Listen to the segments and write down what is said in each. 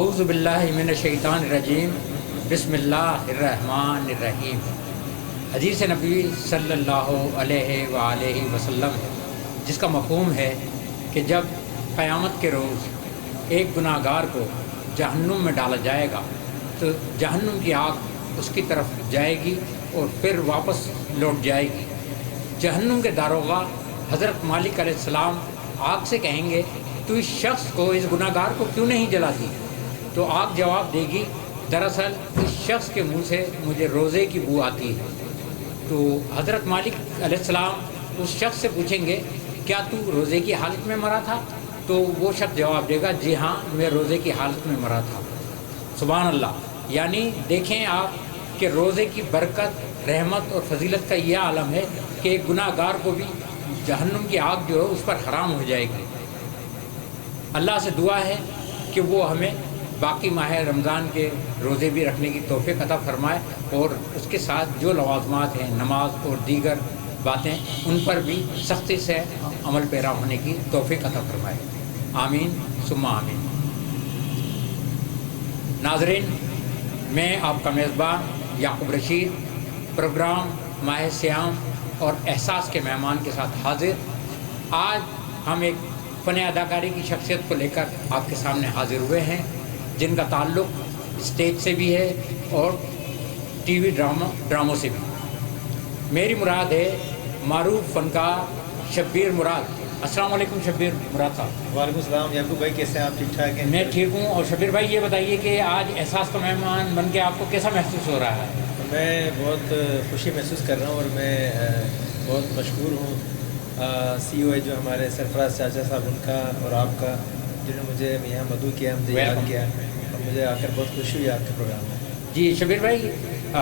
اعوذ باللہ من الشیطان الرجیم بسم اللہ الرحمن الرحیم۔ حدیث نبی صلی اللہ علیہ وآلہ وسلم جس کا مفہوم ہے کہ جب قیامت کے روز ایک گناہ گار کو جہنم میں ڈالا جائے گا تو جہنم کی آگ اس کی طرف جائے گی اور پھر واپس لوٹ جائے گی۔ جہنم کے داروغہ حضرت مالک علیہ السلام آگ سے کہیں گے تو اس شخص کو، اس گناہ گار کو کیوں نہیں جلاتی؟ تو آگ جواب دے گی دراصل اس شخص کے منہ سے مجھے روزے کی بو آتی ہے۔ تو حضرت مالک علیہ السلام اس شخص سے پوچھیں گے کیا تو روزے کی حالت میں مرا تھا؟ تو وہ شخص جواب دے گا جی ہاں، میں روزے کی حالت میں مرا تھا۔ سبحان اللہ۔ یعنی دیکھیں آپ کہ روزے کی برکت، رحمت اور فضیلت کا یہ عالم ہے کہ ایک گناہ گار کو بھی جہنم کی آگ جو ہے اس پر حرام ہو جائے گی۔ اللہ سے دعا ہے کہ وہ ہمیں باقی ماہ رمضان کے روزے بھی رکھنے کی توفیق عطا فرمائے اور اس کے ساتھ جو لوازمات ہیں، نماز اور دیگر باتیں، ان پر بھی سختی سے عمل پیرا ہونے کی توفیق عطا فرمائے۔ آمین ثم آمین۔ ناظرین، میں آپ کا میزبان یعقوب رشید پروگرام ماہ سیام اور احساس کے مہمان کے ساتھ حاضر۔ آج ہم ایک فن اداکاری کی شخصیت کو لے کر آپ کے سامنے حاضر ہوئے ہیں جن کا تعلق اسٹیج سے بھی ہے اور ٹی وی ڈراموں سے بھی۔ میری مراد ہے معروف فنکار شبیر مراد۔ السلام علیکم شبیر مراد صاحب۔ وعلیکم السلام یعقوب بھائی، کیسے ہیں آپ؟ ٹھیک ٹھاک ہیں؟ میں ٹھیک ہوں۔ اور شبیر بھائی یہ بتائیے کہ آج احساس کا مہمان بن کے آپ کو کیسا محسوس ہو رہا ہے؟ میں بہت خوشی محسوس کر رہا ہوں اور میں بہت مشکور ہوں سی او اے جو ہمارے سرفراز چاچا صاحب، ان کا اور آپ کا، جنہوں نے مجھے یہاں مدعو کیا، مجھے یاد کیا اور مجھے آ کر بہت خوشی ہوئی آپ کے پروگرام میں۔ جی شبیر بھائی،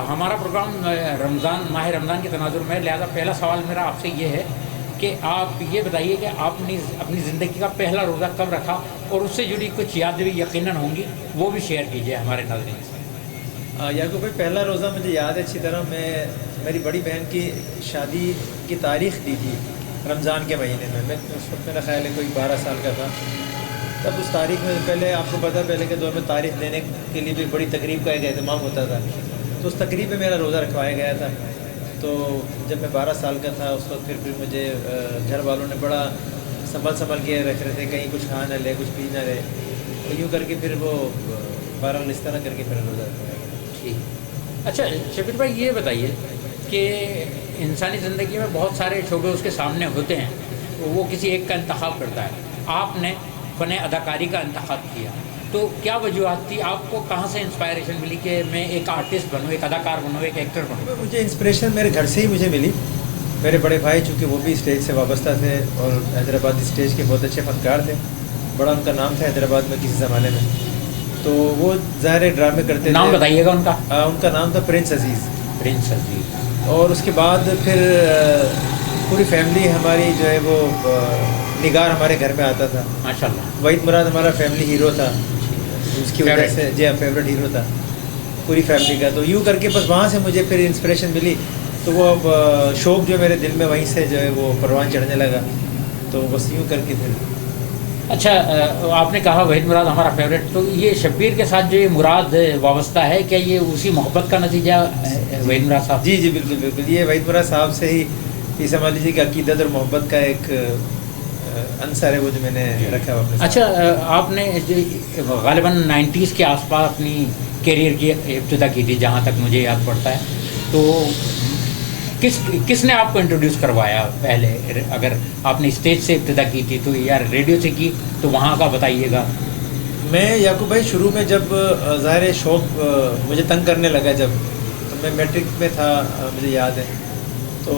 ہمارا پروگرام ماہ رمضان کے تناظر میں، لہذا پہلا سوال میرا آپ سے یہ ہے کہ آپ یہ بتائیے کہ آپ نے اپنی زندگی کا پہلا روزہ کب رکھا اور اس سے جڑی کچھ یادیں بھی یقیناً ہوں گی، وہ بھی شیئر کیجیے ہمارے ناظرین سے۔ یعقوب بھائی، پہلا روزہ مجھے یاد ہے اچھی طرح۔ میں میری بڑی بہن کی شادی کی تاریخ دی تھی رمضان کے مہینے میں اس وقت میرا خیال ہے کوئی 12 سال کا تھا۔ تب اس تاریخ میں، پہلے آپ کو پتہ، پہلے کے دور میں تاریخ دینے کے لیے بھی بڑی تقریب کا ایک اہتمام ہوتا تھا، تو اس تقریب میں میرا روزہ رکھوایا گیا تھا۔ تو جب میں 12 سال کا تھا اس وقت پھر مجھے گھر والوں نے بڑا سنبھل کے رکھ رہے تھے، کہیں کچھ کھا نہ لے، کچھ پی نہ لے، تو یوں کر کے پھر وہ 12 اس طرح کر کے پھر روزہ رکھوایا گیا۔ ٹھیک۔ اچھا شبیر بھائی یہ بتائیے کہ انسانی زندگی میں بہت سارے شعبے اس کے سامنے ہوتے ہیں، وہ کسی ایک کا انتخاب کرتا ہے۔ آپ نے فن اداکاری کا انتخاب کیا، تو کیا وجوہات تھی؟ آپ کو کہاں سے انسپائریشن ملی کہ میں ایک آرٹسٹ بنوں، ایک اداکار بنوں، ایک ایکٹر بنوں؟ مجھے انسپریشن میرے گھر سے ہی مجھے ملی۔ میرے بڑے بھائی چونکہ وہ بھی اسٹیج سے وابستہ تھے اور حیدرآبادی اسٹیج کے بہت اچھے فنکار تھے، بڑا ان کا نام تھا حیدرآباد میں کسی زمانے میں، تو وہ ظاہر ڈرامے کرتے تھے۔ نام بتائیے گا ان کا؟ ان کا نام تھا پرنس عزیز۔ پرنس عزیز۔ اور اس کے بعد پھر پوری فیملی ہماری جو ہے وہ نگار ہمارے گھر میں آتا تھا۔ ماشاء اللہ۔ وحید مراد ہمارا فیملی ہیرو تھا، اس کی وجہ سے جی ہاں فیوریٹ ہیرو تھا پوری فیملی کا۔ تو یوں کر کے بس وہاں سے مجھے پھر انسپریشن ملی، تو وہ اب شوق جو میرے دل میں وہیں سے جو ہے وہ پروان چڑھنے لگا، تو بس یوں کر کے پھر۔ اچھا، آپ نے کہا وحید مراد ہمارا فیوریٹ، تو یہ شبیر کے ساتھ جو یہ مراد وابستہ ہے، کیا یہ اسی محبت کا نتیجہ ہے وحید مراد صاحب؟ جی جی بالکل بالکل، یہ وحید مراد صاحب سے ہی یہ سمجھ لیجیے کہ عقیدت اور محبت کا ایک عنصر ہے وہ جو میں نے رکھا ہوا اپنے۔ اچھا، آپ نے غالباً 90s کے آس پاس اپنی کیریئر کی ابتدا کی تھی جہاں تک مجھے یاد پڑتا ہے، تو کس نے آپ کو انٹروڈیوس کروایا پہلے؟ اگر آپ نے اسٹیج سے ابتدا کی تھی تو یا ریڈیو سے کی تو وہاں کا بتائیے گا۔ میں یعقوب بھائی شروع میں جب ظاہر شوق مجھے تنگ کرنے لگا، جب میں میٹرک میں تھا مجھے یاد ہے، تو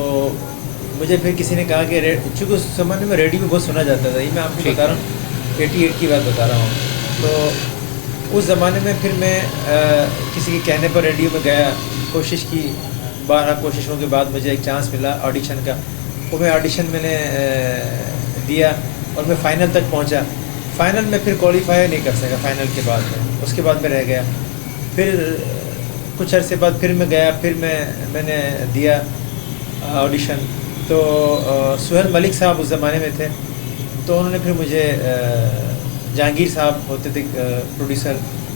مجھے پھر کسی نے کہا کہ چونکہ اس زمانے میں ریڈیو بہت سنا جاتا تھا، یہ میں آپ کو بتا رہا ہوں 88 کی بات بتا رہا ہوں، تو اس زمانے میں پھر میں کسی کے کہنے پر ریڈیو میں گیا، کوشش کی، 12 کوششوں کے بعد مجھے ایک چانس ملا آڈیشن کا، وہ میں آڈیشن میں نے دیا اور میں فائنل تک پہنچا۔ فائنل میں پھر کوالیفائی نہیں کر سکا، فائنل کے بعد اس کے بعد میں رہ گیا۔ پھر کچھ عرصے بعد پھر میں گیا، پھر میں نے دیا آڈیشن، تو سہیل ملک صاحب اس زمانے میں تھے، تو انہوں نے پھر مجھے جہانگیر صاحب ہوتے تھے پروڈیوسر،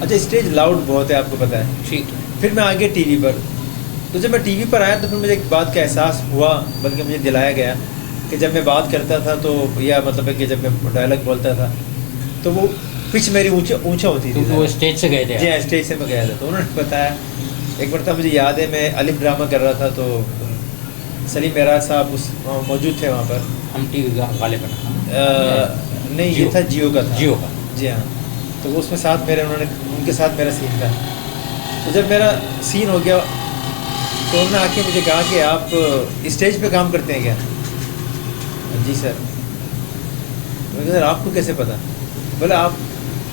اچھا اسٹیج لاؤڈ بہت ہے آپ کو پتہ ہے. ٹھیک ہے. پھر میں آگے ٹی وی پر, تو جب میں ٹی وی پر آیا تو پھر مجھے ایک بات کا احساس ہوا, بلکہ مجھے دلایا گیا کہ جب میں بات کرتا تھا تو یا مطلب ہے کہ جب میں ڈائلاگ بولتا تھا تو وہ پچ میری اونچا ہوتی تھی. وہ اسٹیج سے گئے تھے؟ جی ہاں, اسٹیج سے میں گیا تھا. تو انہوں نے بتایا, ایک مرتبہ مجھے یاد ہے میں الف ڈرامہ کر رہا تھا تو سلیم معراج صاحب موجود تھے وہاں پر. ہم ٹی وی غالباً نہیں, یہ تھا جیو کا تھا. جیو کا. جی ہاں. تو اس میں ساتھ میرے انہوں نے ان کے ساتھ میرا سین تھا. تو جب میرا سین ہو گیا تو انہوں نے آ کے مجھے کہا کہ آپ اسٹیج پہ کام کرتے ہیں کیا؟ جی سر. میں کہا سر آپ کو کیسے پتہ؟ بولے آپ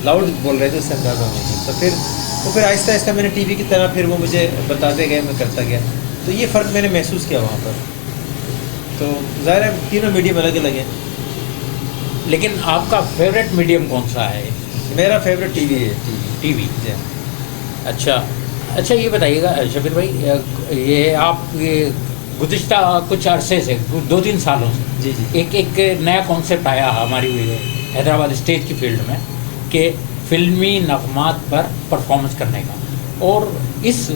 لاؤڈ بول رہے تھے, اس سے اندازہ نہیں. تو پھر آہستہ آہستہ میں نے ٹی وی کی طرح پھر وہ مجھے بتاتے گئے, میں کرتا گیا. تو یہ فرق میں نے محسوس کیا وہاں پر. تو ظاہر ہے تینوں میڈیم الگ الگ ہیں. لیکن آپ کا فیوریٹ میڈیم کون سا ہے؟ میرا فیوریٹ ٹی وی ہے. TV. جی. اچھا یہ بتائیے گا شبیر بھائی, یہ آپ یہ گزشتہ کچھ عرصے سے 2-3 سالوں سے جی ایک نیا کانسیپٹ آیا ہماری حیدرآباد اسٹیج کی فیلڈ میں کہ فلمی نغمات پر پرفارمنس کرنے کا, اور اس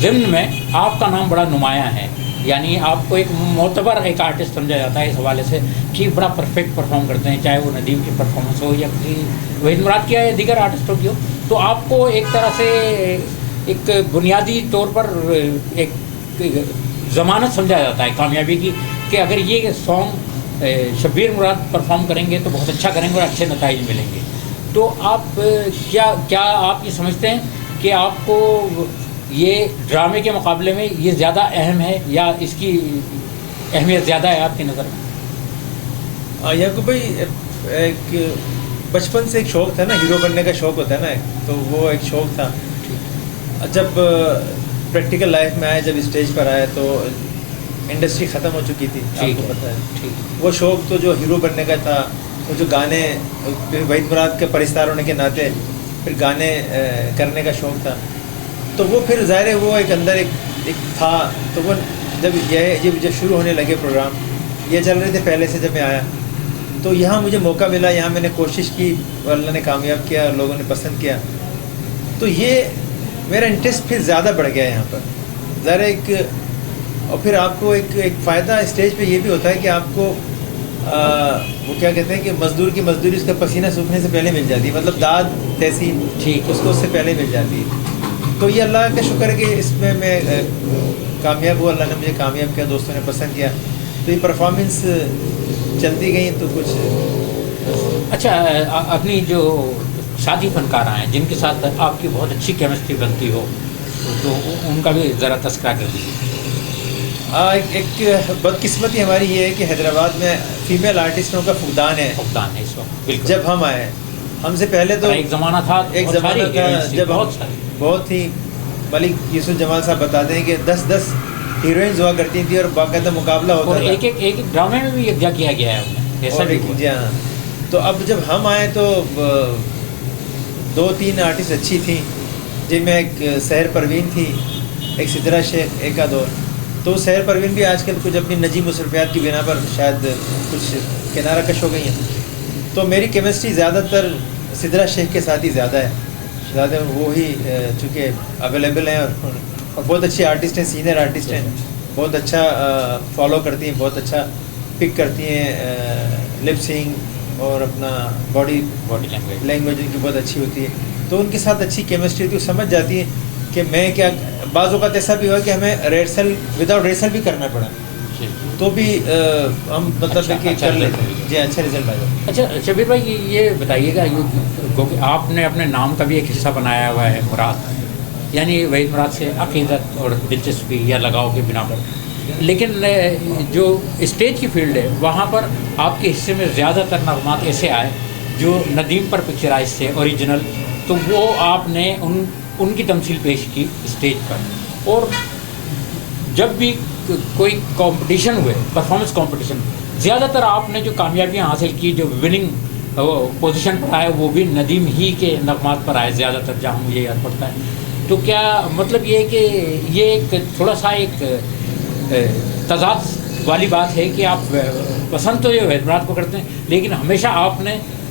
ضمن میں آپ کا نام بڑا نمایاں ہے. یعنی آپ کو ایک معتبر ایک آرٹسٹ سمجھا جاتا ہے اس حوالے سے کہ بڑا پرفیکٹ پرفارم کرتے ہیں, چاہے وہ ندیم کی پرفارمنس ہو یا کسی وحید مراد کی یا دیگر آرٹسٹوں کی ہو. تو آپ کو ایک طرح سے ایک بنیادی طور پر ایک ضمانت سمجھا جاتا ہے کامیابی کی کہ اگر یہ سانگ شبیر مراد پرفارم کریں گے تو بہت اچھا کریں گے اور اچھے نتائج ملیں گے. تو آپ کیا آپ یہ سمجھتے ہیں کہ آپ کو یہ ڈرامے کے مقابلے میں یہ زیادہ اہم ہے یا اس کی اہمیت زیادہ ہے آپ کی نظر میں؟ یعقوب بھائی, ایک بچپن سے ایک شوق تھا نا, ہیرو بننے کا شوق ہوتا ہے نا, تو وہ ایک شوق تھا. جب پریکٹیکل لائف میں آئے, جب اسٹیج پر آئے تو انڈسٹری ختم ہو چکی تھی, آپ کو پتہ ہے. وہ شوق تو جو ہیرو بننے کا تھا, وہ جو گانے وحید مراد کے پرستار ہونے کے ناطے پھر گانے کرنے کا شوق تھا, تو وہ پھر ظاہر ہے وہ ایک اندر ایک تھا. تو وہ جب شروع ہونے لگے پروگرام, یہ چل رہے تھے پہلے سے جب میں آیا, تو یہاں مجھے موقع ملا, یہاں میں نے کوشش کی اور اللہ نے کامیاب کیا اور لوگوں نے پسند کیا. تو یہ میرا انٹرسٹ پھر زیادہ بڑھ گیا یہاں پر. ظاہر ایک اور پھر آپ کو ایک فائدہ اسٹیج پہ یہ بھی ہوتا ہے کہ آپ کو وہ کیا کہتے ہیں کہ مزدور کی مزدوری اس کا پسینہ سوکھنے سے پہلے مل جاتی ہے, مطلب داد تحصیل اس کو اس سے پہلے مل جاتی ہے. تو یہ اللہ کا شکر ہے کہ اس میں کامیاب ہوا, اللہ نے مجھے کامیاب کیا, دوستوں نے پسند کیا, تو یہ پرفارمنس چلتی گئی. تو کچھ اچھا, اپنی جو ساتھی فنکار ہیں جن کے ساتھ آپ کی بہت اچھی کیمسٹری بنتی ہو تو ان کا بھی ذرا تذکرہ کر دیجیے. ایک بدقسمتی ہماری یہ ہے کہ حیدرآباد میں فیمیل آرٹسٹوں کا فقدان ہے اس وقت. بالکل. جب ہم آئے, ہم سے پہلے تو ایک زمانہ تھا جب بہت ہی ملک یوسف جمال صاحب بتاتے ہیں کہ 10 ہیروئنز ہوا کرتی تھیں اور باقاعدہ مقابلہ ہوتا تھا. ایک ڈرامے میں بھی یکجا کیا گیا ہے ایسا بھی. جی ہاں. تو اب جب ہم آئے تو 2-3 آرٹسٹ اچھی تھیں, جن میں ایک سحر پروین تھی, ایک سدرا شیخ, ایک آدھ اور. تو سحر پروین بھی آج کل کچھ اپنی نجی مصروفیات کی بنا پر شاید کچھ کنارہ کش ہو گئی ہیں. تو میری کیمسٹری زیادہ تر سدرا شیخ کے ساتھ ہی زیادہ ہے. وہی چونکہ اویلیبل ہیں اور بہت اچھے آرٹسٹ ہیں, سینئر آرٹسٹ ہیں, بہت اچھا فالو کرتی ہیں, بہت اچھا پک کرتی ہیں, لپ سنگ اور اپنا باڈی لینگویج ان کی بہت اچھی ہوتی ہے. تو ان کے ساتھ اچھی کیمسٹری ہوتی ہے, سمجھ جاتی ہے کہ میں کیا. بعض اوقات ایسا بھی ہوا کہ ہمیں ریہرسل وداؤٹ ریہرسل بھی کرنا پڑا, تو بھی ہم مطلب کہ کر لیتے ہیں. جی اچھا رزلٹ آ جاتا. اچھا شبیر بھائی یہ بتائیے گا, آپ نے اپنے نام کا بھی ایک حصہ بنایا ہوا ہے مراد, یعنی وحید مراد سے عقیدت اور دلچسپی یا لگاؤ کے بنا پر. لیکن جو اسٹیج کی فیلڈ ہے وہاں پر آپ کے حصے میں زیادہ تر نغمات ایسے آئے جو ندیم پر پکچرائز تھے اوریجنل, تو وہ آپ نے ان کی تمثیل پیش کی اسٹیج پر. اور جب بھی کوئی کمپٹیشن ہوئے, پرفارمنس کمپٹیشن, زیادہ تر آپ نے جو کامیابیاں حاصل کی, جو وننگ پوزیشن پر آئے, وہ بھی ندیم ہی کے نغمات پر آئے زیادہ تر, جہاں مجھے یاد پڑتا ہے. تو کیا مطلب یہ ہے کہ یہ ایک تھوڑا سا ایک تضاد والی بات ہے کہ آپ پسند تو یہ وحید مراد کو کرتے ہیں, لیکن ہمیشہ آپ نے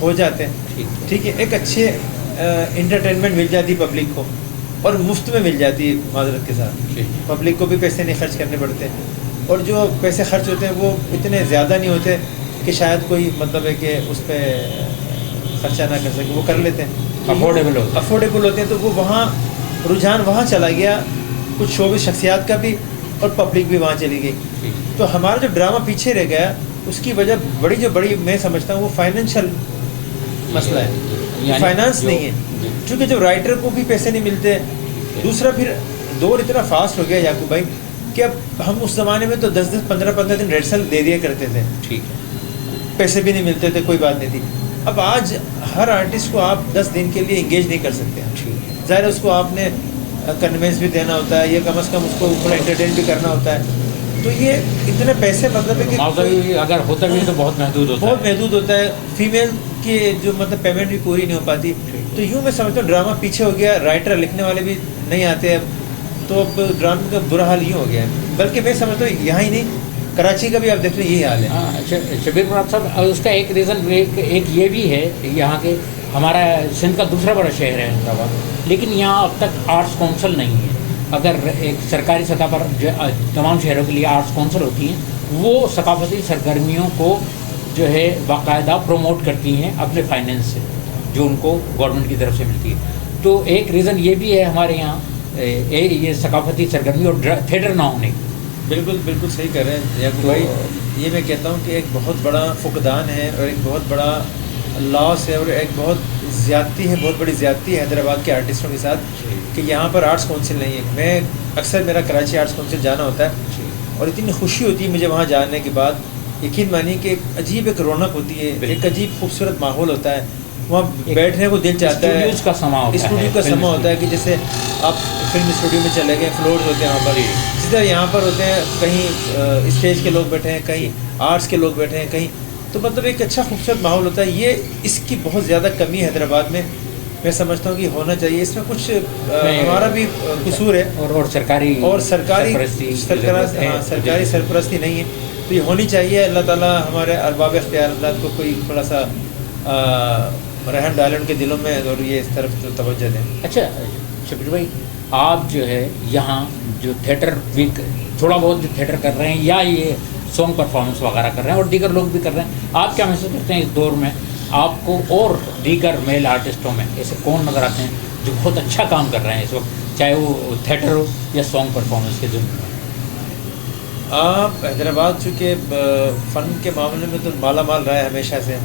ہو جاتے ہیں. ٹھیک ہے, ایک اچھے انٹرٹینمنٹ مل جاتی پبلک کو, اور مفت میں مل جاتی ہے معذرت کے ساتھ. پبلک کو بھی پیسے نہیں خرچ کرنے پڑتے, اور جو پیسے خرچ ہوتے ہیں وہ اتنے زیادہ نہیں ہوتے کہ شاید کوئی مطلب ہے کہ اس پہ خرچہ نہ کر سکے, وہ کر لیتے ہیں, افورڈیبل ہوتے ہیں. تو وہ وہاں رجحان وہاں چلا گیا, کچھ شوبز شخصیات کا بھی, اور پبلک بھی وہاں چلی گئی. تو ہمارا جو ڈرامہ پیچھے رہ گیا اس کی وجہ بڑی میں سمجھتا ہوں وہ فائنینشیل مسئلہ ہے, فائنانس نہیں ہے. چونکہ جب رائٹر کو بھی پیسے نہیں ملتے, دوسرا پھر دور اتنا فاسٹ ہو گیا یعقوب بھائی کہ اب ہم اس زمانے میں تو 10 15 دن ریہرسل دے دیا کرتے تھے, ٹھیک ہے, پیسے بھی نہیں ملتے تھے, کوئی بات نہیں تھی. اب آج ہر آرٹسٹ کو آپ 10 دن کے لیے انگیج نہیں کر سکتے. ظاہر اس کو آپ نے کنوینس بھی دینا ہوتا ہے, یا کم از کم اس کو تھوڑا انٹرٹین بھی کرنا ہوتا ہے. تو یہ اتنے پیسے مطلب ہے کہ اگر ہوتا بھی تو بہت محدود ہوتا ہے. فیمیل کی جو مطلب پیمنٹ بھی پوری نہیں ہو پاتی. تو یوں میں سمجھتا ہوں ڈرامہ پیچھے ہو گیا, رائٹر لکھنے والے بھی نہیں آتے اب, تو اب ڈرامے کا برا حال یوں ہو گیا ہے. بلکہ میں سمجھتا ہوں یہاں ہی نہیں, کراچی کا بھی آپ دیکھ لیں یہی حال ہے. شبیر مراد صاحب, اس کا ایک ریزن ایک یہ بھی ہے, یہاں کے ہمارا سندھ کا دوسرا بڑا شہر ہے حیدرآباد, لیکن یہاں اب تک آرٹس کونسل نہیں ہے. اگر ایک سرکاری سطح پر جو تمام شہروں کے لیے آرٹس کونسل ہوتی ہیں, وہ ثقافتی سرگرمیوں کو جو ہے باقاعدہ پروموٹ کرتی ہیں اپنے فائنینس سے, جو ان کو گورنمنٹ کی طرف سے ملتی ہے. تو ایک ریزن یہ بھی ہے ہمارے یہاں یہ ثقافتی سرگرمی اور تھیٹر نہ ہونے کی. بالکل صحیح کر رہے ہیں یعقوب بھائی. یہ میں کہتا ہوں کہ ایک بہت بڑا فقدان ہے, اور ایک بہت بڑا لاس ہے, اور ایک بہت زیادتی ہے, بہت بڑی زیادتی ہے حیدرآباد کے آرٹسٹوں کے ساتھ کہ یہاں پر آرٹس کونسل نہیں ہے. میں اکثر میرا کراچی آرٹس کونسل جانا ہوتا ہے, اور اتنی خوشی ہوتی ہے مجھے وہاں جانے کے بعد. یقین مانیے کہ ایک عجیب ایک رونق ہوتی ہے, ایک عجیب خوبصورت ماحول ہوتا ہے, وہاں بیٹھنے کو دل چاہتا ہے. اسٹوڈیو کا سما ہوتا ہے کہ جیسے آپ فلم اسٹوڈیو میں چلے گئے, فلورز ہوتے ہیں وہاں پر, جس طرح یہاں پر ہوتے ہیں, کہیں اسٹیج کے لوگ بیٹھے ہیں, کہیں آرٹس کے لوگ بیٹھے ہیں, کہیں. تو مطلب ایک اچھا خوبصورت ماحول ہوتا ہے. یہ اس کی بہت زیادہ کمی ہے حیدرآباد میں. میں سمجھتا ہوں کہ ہونا چاہیے. اس میں کچھ ہمارا بھی قصور ہے, اور سرکاری سرپرستی نہیں ہے. تو یہ ہونی چاہیے. اللہ تعالیٰ ہمارے ارباب اختیارات کو کوئی تھوڑا سا رحم ڈالیں ان کے دلوں میں, اور یہ اس طرف توجہ دیں. اچھا شبیر بھائی, آپ جو ہے یہاں جو تھیٹر بھی تھوڑا بہت جو تھیٹر کر رہے ہیں, یا یہ سانگ پرفارمنس وغیرہ کر رہے ہیں, اور دیگر لوگ بھی کر رہے ہیں, آپ کیا محسوس کرتے ہیں اس دور میں آپ کو اور دیگر میل آرٹسٹوں میں ایسے کون نظر آتے ہیں جو بہت اچھا کام کر رہے ہیں اس وقت, چاہے وہ تھیٹر ہو یا سانگ پرفارمنس کے ذمہ میں؟ آپ حیدرآباد چونکہ فن کے معاملے میں تو مالا مال رہا ہے ہمیشہ سے,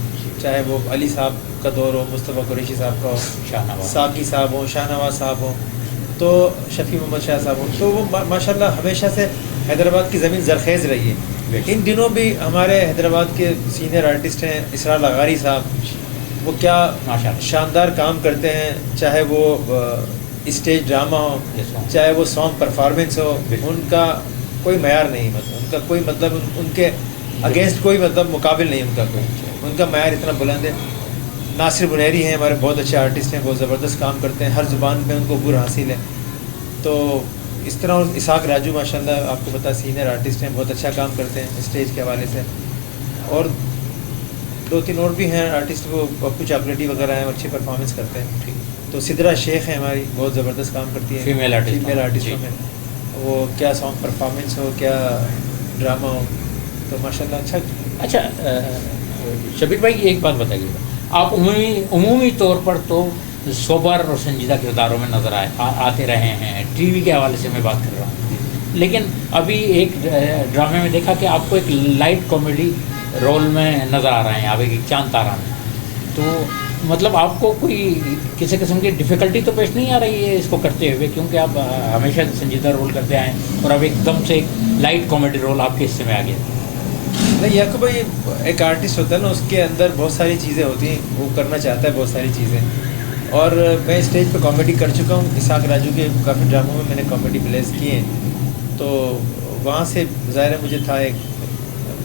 چاہے وہ علی صاحب کا دور ہو, مصطفیٰ قریشی صاحب کا ہو, ساقی صاحب ہوں, شاہ نواز صاحب ہوں, تو شفیع محمد شاہ صاحب ہوں. تو وہ ماشاءاللہ ہمیشہ سے حیدرآباد کی زمین زرخیز رہی ہے. ان دنوں بھی ہمارے حیدرآباد کے سینئر آرٹسٹ ہیں اسرار لغاری صاحب, وہ کیا شاندار کام کرتے ہیں, چاہے وہ اسٹیج ڈرامہ ہو, چاہے وہ سانگ پرفارمنس ہو. ان کا کوئی معیار نہیں, مطلب ان کا کوئی مطلب ان کے اگینسٹ کوئی مطلب مقابل نہیں ان کا کوئی. ان کا معیار اتنا بلند ہے. ناصر بنیری ہیں ہمارے, بہت اچھے آرٹسٹ ہیں, بہت زبردست کام کرتے ہیں, ہر زبان پہ ان کو عبور حاصل ہے. تو اس طرح اسحاق راجو ماشاءاللہ آپ کو پتا سینئر آرٹسٹ ہیں, بہت اچھا کام کرتے ہیں اسٹیج کے حوالے سے. اور 2-3 اور بھی ہیں آرٹسٹ, وہ پپو چاکلیٹی وغیرہ ہیں, اچھی پرفارمنس کرتے ہیں. تو سدرا شیخ ہیں ہماری, بہت زبردست کام کرتی ہیں فیمیل آرٹسٹوں میں. وہ کیا سانگ پرفارمنس ہو, کیا ڈرامہ ہو, تو ماشاءاللہ اچھا شبیر بھائی ایک بات بتائیے, آپ عمومی طور پر تو سوبر اور سنجیدہ کرداروں میں نظر آتے رہے ہیں, ٹی وی کے حوالے سے میں بات کر رہا ہوں, لیکن ابھی ایک ڈرامے میں دیکھا کہ آپ کو ایک لائٹ کامیڈی رول میں نظر آ رہے ہیں, آپ ایک چاند تارا میں. تو مطلب آپ کو کوئی کسی قسم کی ڈیفیکلٹی تو پیش نہیں آ رہی ہے اس کو کرتے ہوئے, کیونکہ آپ ہمیشہ سنجیدہ رول کرتے آئے ہیں, اور اب ایک دم سے ایک لائٹ کامیڈی رول آپ کے حصے میں آ گیا؟ نہیں یعقوب بھائی, ایک آرٹسٹ ہوتا ہے نا, اس کے اندر بہت ساری چیزیں ہوتی ہیں, وہ کرنا چاہتا ہے بہت ساری چیزیں. اور میں اسٹیج پہ کامیڈی کر چکا ہوں, اسحاق راجو کے کافی ڈراموں میں میں نے کامیڈی پلیز کیے ہیں, تو وہاں سے ظاہر ہے مجھے تھا ایک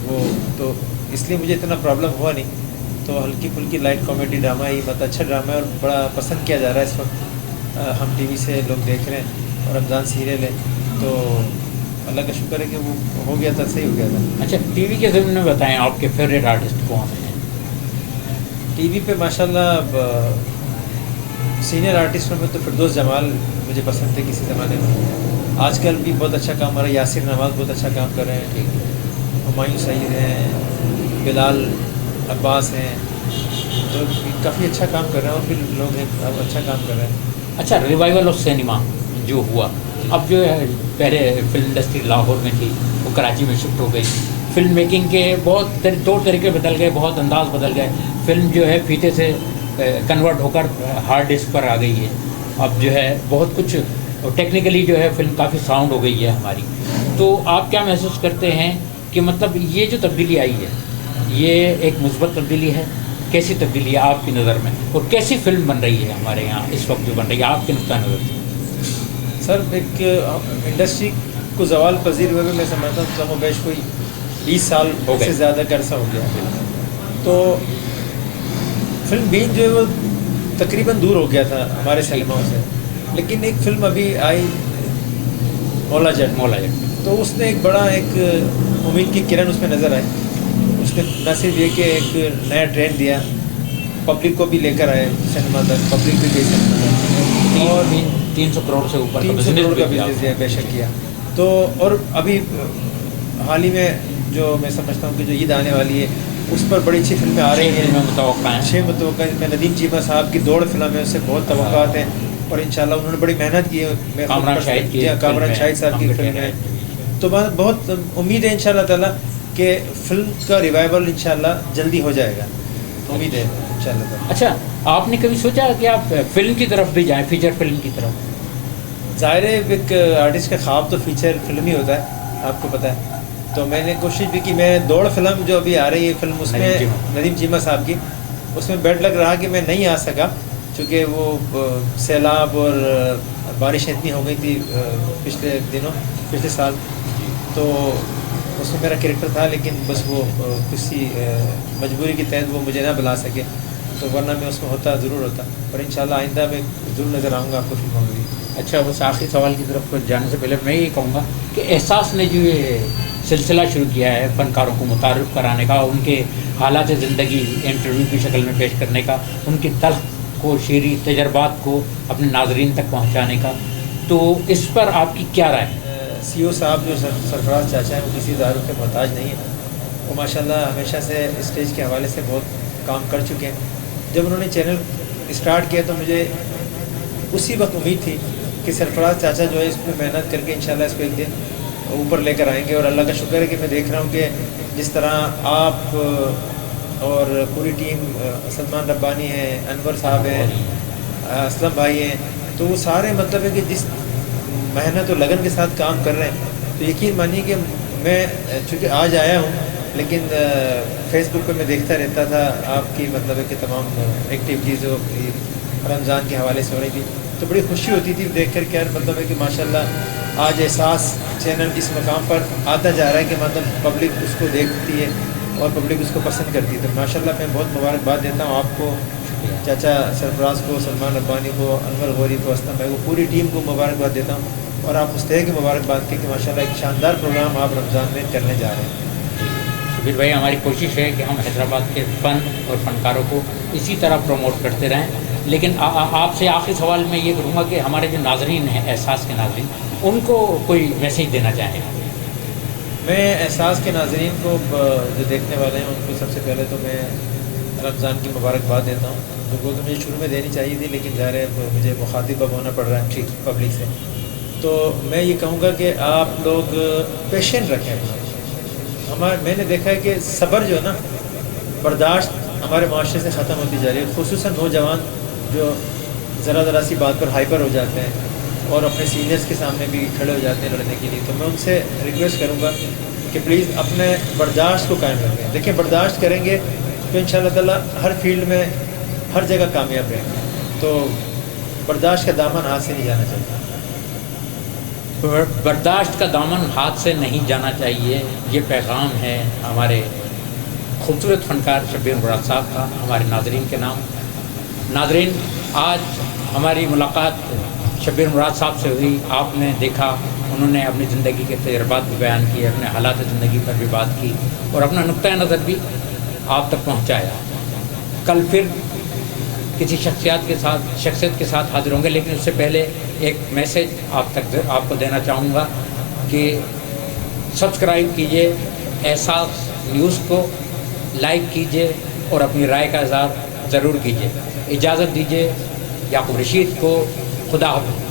وہ, تو اس لیے مجھے اتنا پرابلم ہوا نہیں. تو ہلکی پھلکی لائٹ کامیڈی ڈرامہ ہی, مطلب اچھا ڈرامہ ہے اور بڑا پسند کیا جا رہا ہے اس وقت. ہم ٹی وی سے لوگ دیکھ رہے ہیں, اور رمضان سیریل ہے, تو اللہ کا شکر ہے کہ وہ ہو گیا تھا, صحیح ہو گیا تھا. اچھا ٹی وی کے ضمن میں بتائیں آپ کے فیوریٹ آرٹسٹ کون ہیں؟ ٹی وی پہ ماشاءاللہ سینئر آرٹسٹوں میں تو فردوس جمال مجھے پسند تھے کسی زمانے میں. آج کل بھی بہت اچھا کام ہو رہا ہے. یاسر نواز بہت اچھا کام کر رہے ہیں. ہمایوں سعید ہیں, بلال عباس ہیں, تو کافی اچھا کام کر رہے ہیں. اور بھی لوگ ہیں اب اچھا کام کر رہے ہیں. اچھا, ریوائول آف سینما جو ہوا, اب جو ہے پہلے فلم انڈسٹری لاہور میں تھی, وہ کراچی میں شفٹ ہو گئی. فلم میکنگ کے بہت طور طریقے بدل گئے, بہت انداز بدل گئے. فلم جو ہے فیتے سے کنورٹ ہو کر ہارڈ ڈسک پر آ گئی ہے. اب جو ہے بہت کچھ ٹیکنیکلی جو ہے فلم کافی ساؤنڈ ہو گئی ہے ہماری. تو آپ کیا محسوس کرتے ہیں کہ مطلب یہ جو تبدیلی آئی ہے یہ ایک مثبت تبدیلی ہے؟ کیسی تبدیلی ہے آپ کی نظر میں, اور کیسی فلم بن رہی ہے ہمارے یہاں اس وقت جو بن رہی ہے آپ کے نقطۂ نظر سے؟ سر, ایک انڈسٹری کو زوال پذیر ہوئے میں سمجھتا ہوں کم و بیش کوئی 20 سال سے زیادہ کا عرصہ ہو گیا. تو فلم بین جو ہے وہ تقریباً دور ہو گیا تھا ہمارے سینماؤں سے. لیکن ایک فلم ابھی آئی مولا جٹ, تو اس نے ایک بڑا ایک امید کی کرن اس میں نظر آئی. اس نے نہ صرف یہ کہ ایک نیا ٹرینڈ دیا, پبلک کو بھی لے کر آئے سینما تک, پبلک بھی گئی سینما تک, اور 300 کروڑ سے اوپر 300 کروڑ کا بزنس ہے بے شک کیا. تو اور ابھی حال ہی میں جو میں سمجھتا ہوں کہ جو عید آنے والی ہے اس پر بڑی اچھی فلمیں آ رہی ہیں. 6 متوقع میں ندیم چیمہ صاحب کی دوڑ فلم ہے, اس سے بہت توقعات ہیں. اور انشاءاللہ انہوں نے بڑی محنت کی ہے. کامران شاہد صاحب کی فلم ہے, تو بہت امید ہے انشاءاللہ تعالیٰ کہ فلم کا ریوائول انشاءاللہ جلدی ہو جائے گا, امید ہے انشاءاللہ تعالیٰ. اچھا, آپ نے کبھی سوچا کہ آپ فلم کی طرف بھی جائیں, فیچر فلم کی طرف؟ ظاہر ہے ایک آرٹسٹ کا خواب تو فیچر فلم ہی ہوتا ہے, آپ کو پتہ ہے. تو میں نے کوشش بھی کی. میں دوڑ فلم جو ابھی آ رہی ہے فلم, اس میں ندیم چیمہ صاحب کی, اس میں بیڈ لگ رہا کہ میں نہیں آ سکا چونکہ وہ سیلاب اور بارش اتنی ہو گئی تھی پچھلے دنوں, پچھلے سال. تو اس میں میرا کریکٹر تھا, لیکن بس وہ کسی مجبوری کے تحت وہ مجھے نہ بلا سکے, تو ورنہ میں اس میں ہوتا ضرور ہوتا. اور انشاءاللہ آئندہ میں ضرور نظر آؤں گا آپ کو فلموں میں. اچھا, بس آخری سوال کی طرف جانے سے پہلے میں یہ کہوں گا کہ احساس نے جو یہ سلسلہ شروع کیا ہے فنکاروں کو متعارف کرانے کا, ان کے حالات زندگی انٹرویو کی شکل میں پیش کرنے کا, ان کی تلخ کو, شیریں تجربات کو اپنے ناظرین تک پہنچانے کا, تو اس پر آپ کی کیا رائے؟ سی او صاحب جو سرفراز چاچا ہیں وہ کسی تعارف کے محتاج نہیں ہیں. وہ ماشاءاللہ ہمیشہ سے اسٹیج کے حوالے سے بہت کام کر چکے ہیں. جب انہوں نے چینل اسٹارٹ کیا تو مجھے اسی وقت امید تھی کہ سرفراز چاچا جو ہے اس پہ محنت کر کے انشاءاللہ اس کو ایک دن اوپر لے کر آئیں گے. اور اللہ کا شکر ہے کہ میں دیکھ رہا ہوں کہ جس طرح آپ اور پوری ٹیم, سلمان ربانی ہیں, انور صاحب ہیں, اسلم بھائی ہیں, تو وہ سارے مطلب ہے کہ جس محنت اور لگن کے ساتھ کام کر رہے ہیں, تو یقین مانیے کہ میں چونکہ آج آیا ہوں لیکن فیس بک پہ میں دیکھتا رہتا تھا آپ کی مطلب ہے کہ تمام ایکٹیویٹیز جو رمضان کے حوالے سے ہو رہی تھی, تو بڑی خوشی ہوتی تھی دیکھ کر. کیا مطلب ہے کہ ماشاءاللہ آج احساس چینل اس مقام پر آتا جا رہا ہے کہ مطلب پبلک اس کو دیکھتی ہے اور پبلک اس کو پسند کرتی ہے. تو ماشاءاللہ میں بہت مبارکباد دیتا ہوں آپ کو, چاچا سرفراز کو, سلمان ربانی کو, انور غوری کو, اسلم بھائی کو, پوری ٹیم کو مبارکباد دیتا ہوں. اور آپ مستحق مبارکباد کی کہ ماشاءاللہ ایک شاندار پروگرام آپ رمضان میں کرنے جا رہے ہیں. شبیر بھائی, ہماری کوشش ہے کہ ہم حیدرآباد کے فن اور فنکاروں کو اسی طرح پروموٹ کرتے رہیں. لیکن آپ سے آخری سوال میں یہ کروں گا کہ ہمارے جو ناظرین ہیں, احساس کے ناظرین, ان کو کوئی میسیج دینا چاہیں؟ میں احساس کے ناظرین کو جو دیکھنے والے ہیں ان کو سب سے پہلے تو میں رمضان کی مبارکباد دیتا ہوں. جو تو مجھے شروع میں دینی چاہیے تھی, لیکن ظاہر ہے مجھے مخاطب اب ہونا پڑ رہا ہے پبلک سے. تو میں یہ کہوں گا کہ آپ لوگ پیشنٹ رکھیں. میں نے دیکھا ہے کہ صبر جو ہے نا, برداشت ہمارے معاشرے سے ختم ہوتی جا رہی ہے, خصوصاً نوجوان جو ذرا سی بات پر ہائپر ہو جاتے ہیں اور اپنے سینئرز کے سامنے بھی کھڑے ہو جاتے ہیں لڑنے کے لیے. تو میں ان سے ریکویسٹ کروں گا کہ پلیز اپنے برداشت کو قائم رکھیں. دیکھیں, برداشت کریں گے تو انشاءاللہ تعالیٰ ہر فیلڈ میں ہر جگہ کامیاب رہیں گے. تو برداشت کا دامن ہاتھ سے نہیں جانا چاہیے. برداشت کا دامن ہاتھ سے نہیں جانا چاہیے, یہ پیغام ہے ہمارے خوبصورت فنکار شبیر مراد صاحب کا ہمارے ناظرین کے نام. ناظرین, آج ہماری ملاقات شبیر مراد صاحب سے ہوئی. آپ نے دیکھا انہوں نے اپنی زندگی کے تجربات بھی بیان کیے, اپنے حالات زندگی پر بھی بات کی, اور اپنا نقطۂ نظر بھی آپ تک پہنچایا. کل پھر کسی شخصیت کے ساتھ حاضر ہوں گے، لیکن اس سے پہلے ایک میسیج آپ کو دینا چاہوں گا کہ سبسکرائب کیجیے احساس نیوز کو، لائک کیجیے اور اپنی رائے کا اظہار ضرور کیجیے۔ اجازت دیجیے یعقوب رشید کو، خدا حافظ۔